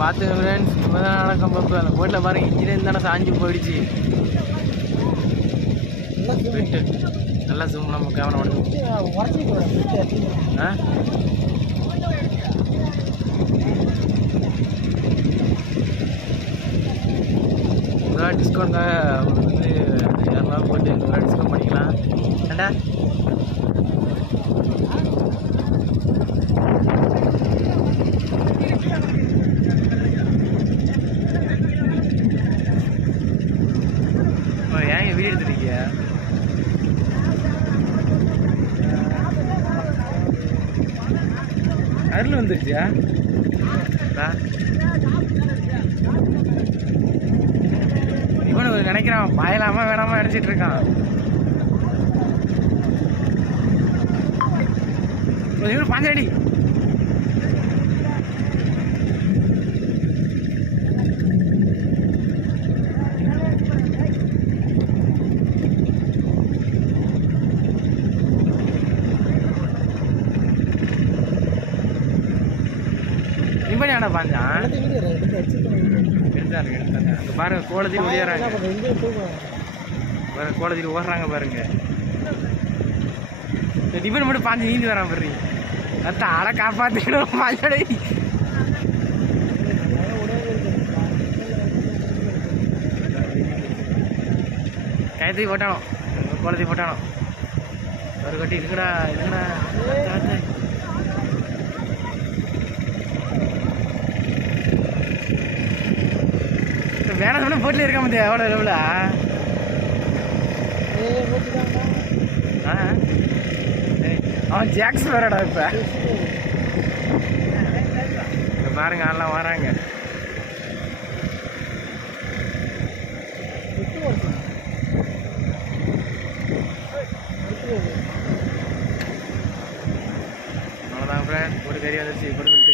பார்த்து ஃப்ரெண்ட்ஸ் இப்போ தான் நடக்கும் பார்ப்போம். அந்த போட்டில் பாருங்கள் இன்ஜினியர் தானே சாஞ்சு போயிடுச்சு. போயிட்டு நல்லா ஜூம் நம்ம கேமரா வந்து ஆ ஒரு டிஸ்கவுண்ட்காக வந்து யாரெல்லாம் போட்டு ஒரு டிஸ்கவுண்ட் பண்ணிக்கலாம். ஏண்டா ஏங்க வீடு எடுத்துருக்கீங்க? அருள் வந்துருச்சியா? இவனு நினைக்கிறான் பாயலாமா வேணாமா நினைச்சிட்டு இருக்கான். இவனு பாஞ்சடி இப்படியாடா பாஞ்சான். எடுத்தாரு அங்கே பாருங்க கோலத்தில் ஓடிறாங்க பாருங்க, கோலத்தில் ஓடுறாங்க பாருங்க. டிஃபன் மட்டும் பாஞ்சு நீந்தி வரான் பாரு. அத்த ஆளை காப்பாற்றிக்கணும் பாஞ்சடை. கயத்துக்கு போட்டானோ கோலத்துக்கு போட்டானோ ஒரு கட்டி இருக்குடா இருக்குடா. வேணாம் சொன்ன போட்டில் இருக்க முடியாது எவ்வளோ எவ்வளோ. அவன் ஜாக்ஸ் வேறடா. இப்போ பாருங்க எல்லாம் வராங்க. அவ்வளோதான் ஃப்ரெண்ட், ஒரு கறி வந்துருச்சு.